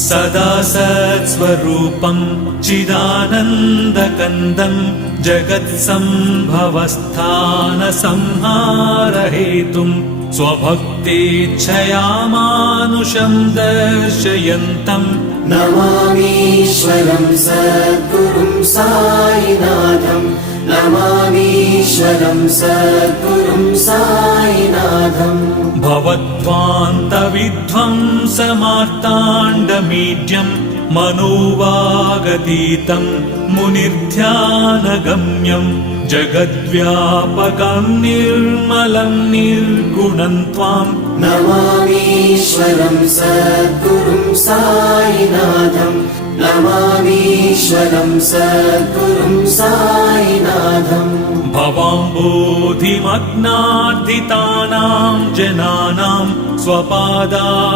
सदा सत्स्वरूपं चिदानन्दकन्दं जगत्सम्भवस्थानसंहारहेतुं स्वभक्तेच्छया मानुषं दर्शयन्तम् नमामीश्वरं सद्गुरुं साईनाथं नमामीश्वरं सद्गुरुं साईनाथम् भवद्ध्वान्तविध्वंसमार्ताण्डमीड्यं मनोवागतीतं मुनिर्ध्यानगम्यं जगद्व्यापकं निर्मलं निर्गुणं त्वां नमामीश्वरं सद्गुरुं साईनाथं नमामीश्वरं सद्गुरुं साईनाथम् भवाम्बोधिमग्नार्दितानां जनानां स्वपादाश्रितानां